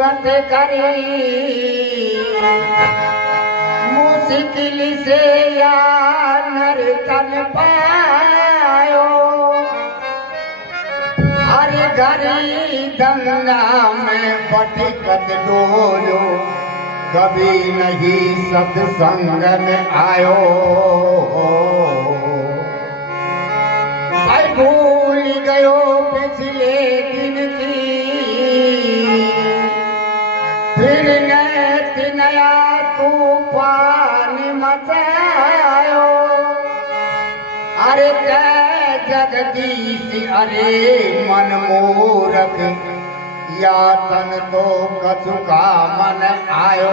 गत करी मुश्किल से या नर तन पायो हर घड़ी गंगा में पटकत डोलो कभी नहीं सत्संग में आयो भाई भूल गयो पिछले दिन की फिर नया तूफान मचायो अरे जगदीश अरे मन मूरख या तन तो कछु का मन आयो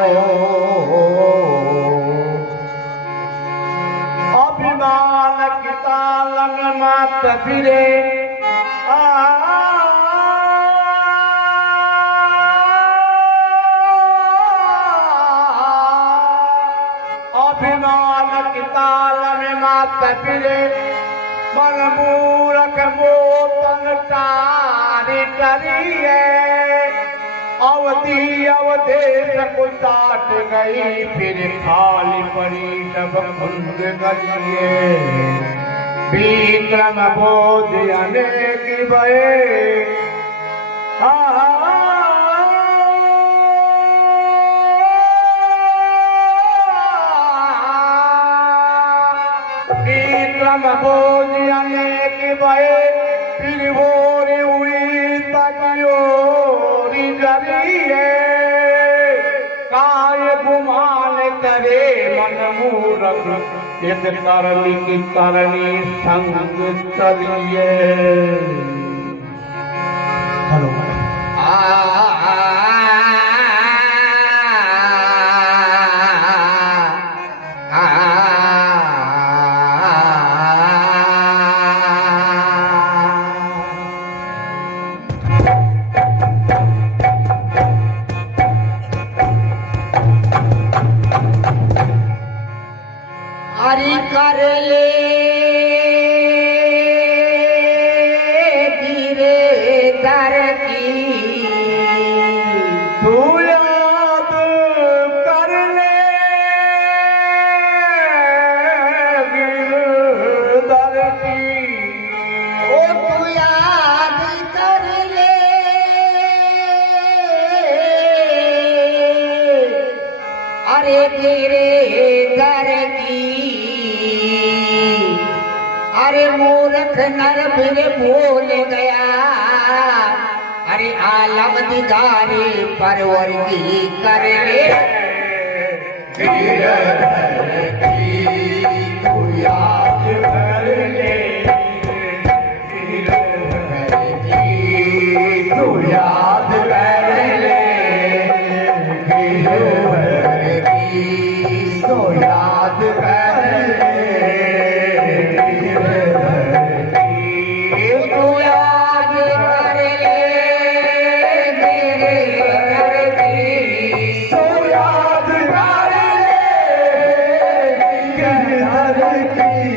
अभिमान की तालन मात फिरे अभिमान की तालन मात फिरे मन मूरख मोतन चारी डरिए अवधि अवधेश को काट गई फिर खाली पड़ी सब कुंद गलिए विक्रम बोध अनेक भये विक्रम बोध अनेक भये फिर भोरी हुई तकियोरी जरिए काय गुमान करे मन मूरख एक करनी की करनी संग चलिए हेलो हरि कर ले धीरे दर की तू याद कर ले गिरधर की ओ तू याद कर ले अरे धीरे दर की अरे मूर्ख नर फिर भूल गया अरे आलम दिगारी परवर की कर ले तू याद कर ले तू याद कर ले तो याद कर ले तू याद कर ले तो याद कर ले गिरधर की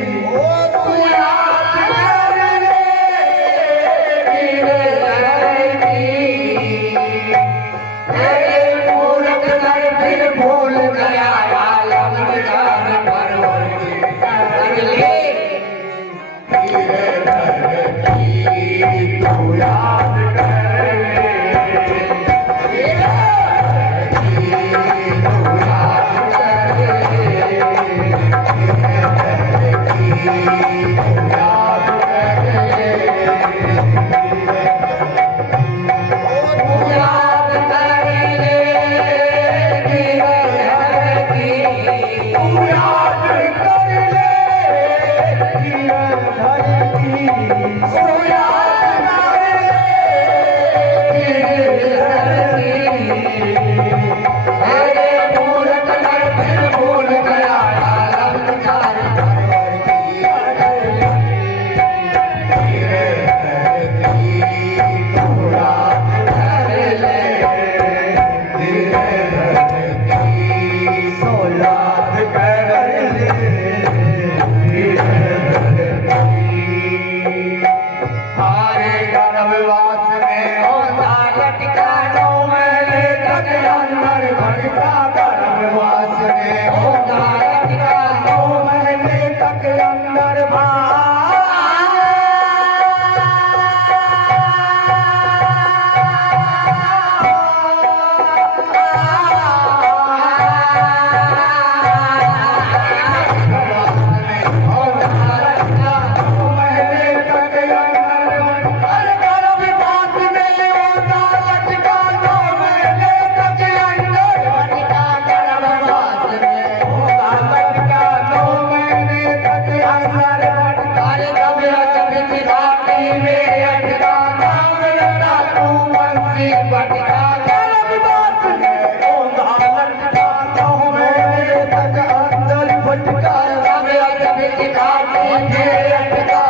भटका गलत बात ने ओंधा लटका तो मैं तक अंदर भटका अब अजब घाटी में अटका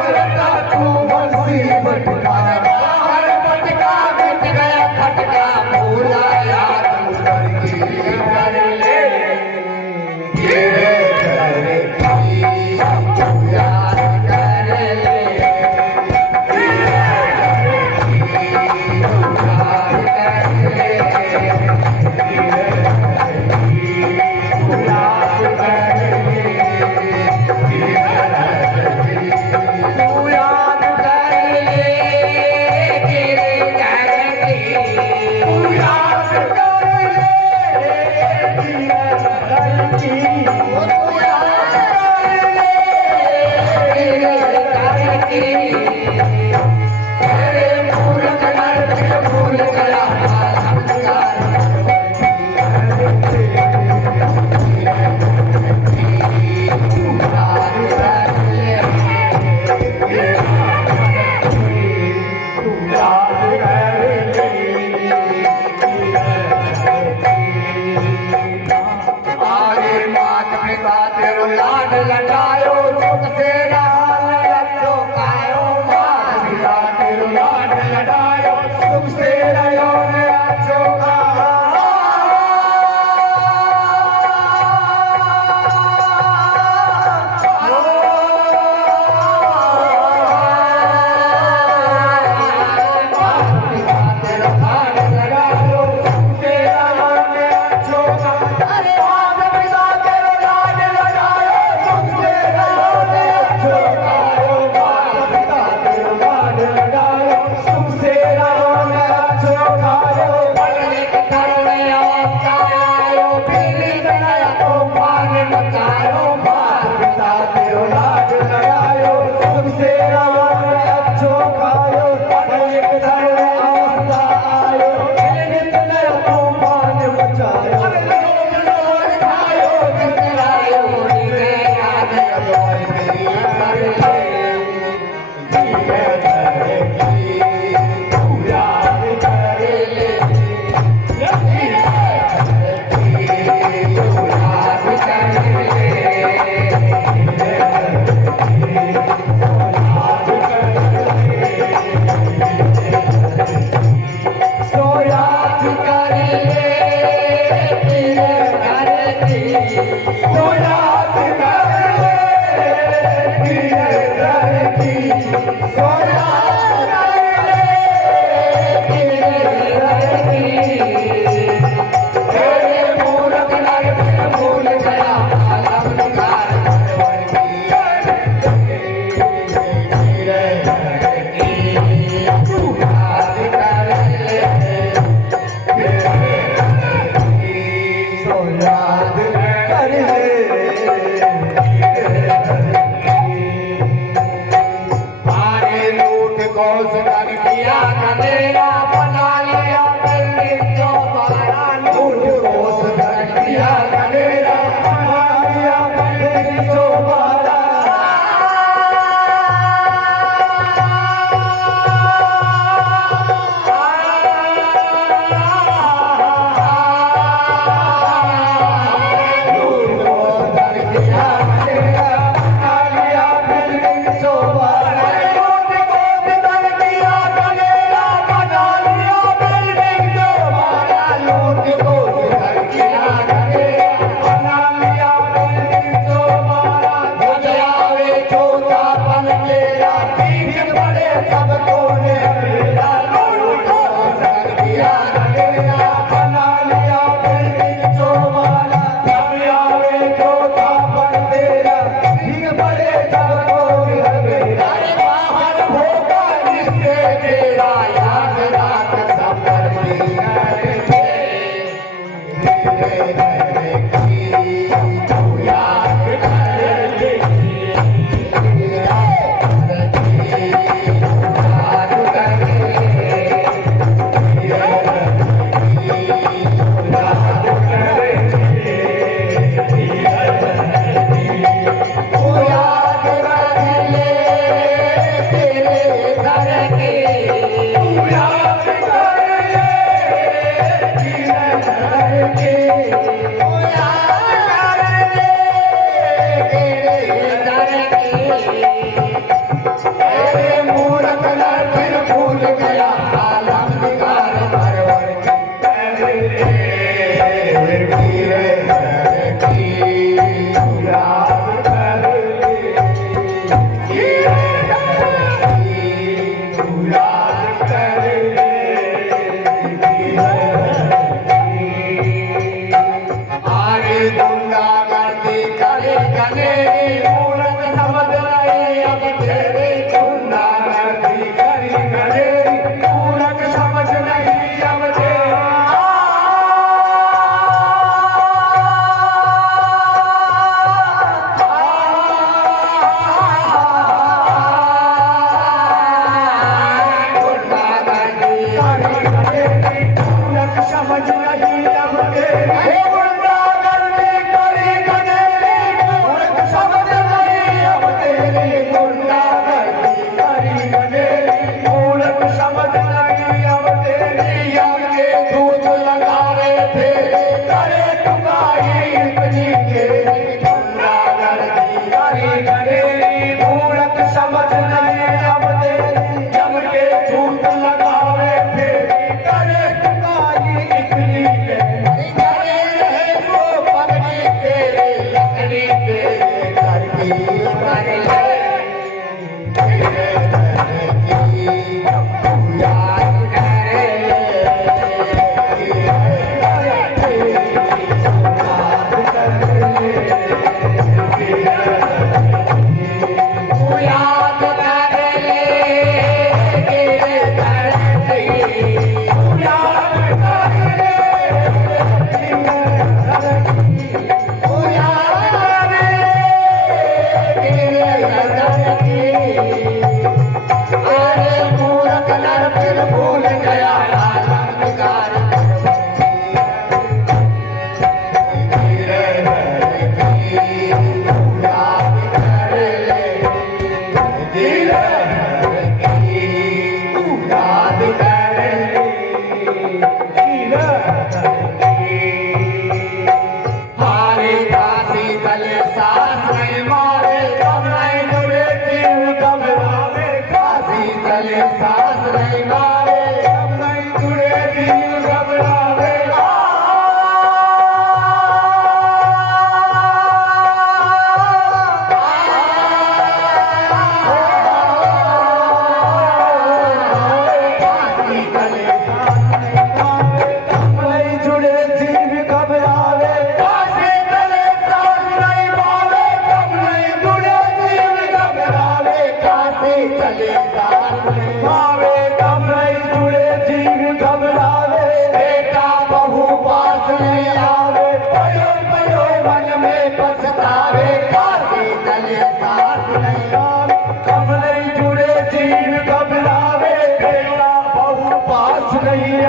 बेटा तू बंसी भटका हर भटका मिट गया खटका भूला यार करके कर ले ये करके याद कर ले लाड लटायो सुख से रहो कायो मार लाड लड़ायो सुख से रहो अच्छो समझ नहीं अब तेरी गुंडागर्दी करी गनेरी मूर्ख समझ नहीं अब तेरी गुंडागर्दी करी गनेरी मूर्ख समझ नहीं अब तेरी यम के दूध लगावे फेरे करे टुकाई इतनी गेरी गुंडागर्दी करी गनेरी मूर्ख समझ नहीं अब तेरी जम के धूप लगावे फेरी करे टुकाई इतनी गेरी करे रहे वो पगड़ी तेरे लकड़ी तेरे घर की कर ले तेरे घर की याद करे तू याद कर ले तेरे घर की याद कर ले तू याद कर ले तेरे घर की अरे मूर्ख नर फिर भूल गया अलंकार तेरे घर की याद कर ले तेरे घर की याद कर ले हारे काशी तले सास नहीं मारे तब नहीं जुड़े जीव घबरावे काशी तले सास नहीं मारे तब नहीं जुड़े जीव घबरावे काशी तले सास नहीं मारे तब नहीं जुड़े जीव घबरावे काशी तले सास नहीं मारे तब नहीं जुड़े जीव घबरावे काशी तले सास नहीं मावे तब नहीं जुड़े जीव घबरावे बेटा बहू पास नहीं आवे पयो पयो मन में पछतावे काशी तले सास नहीं आवे तब नहीं जुड़े जीव घबरावे बेटा बहु पास नहीं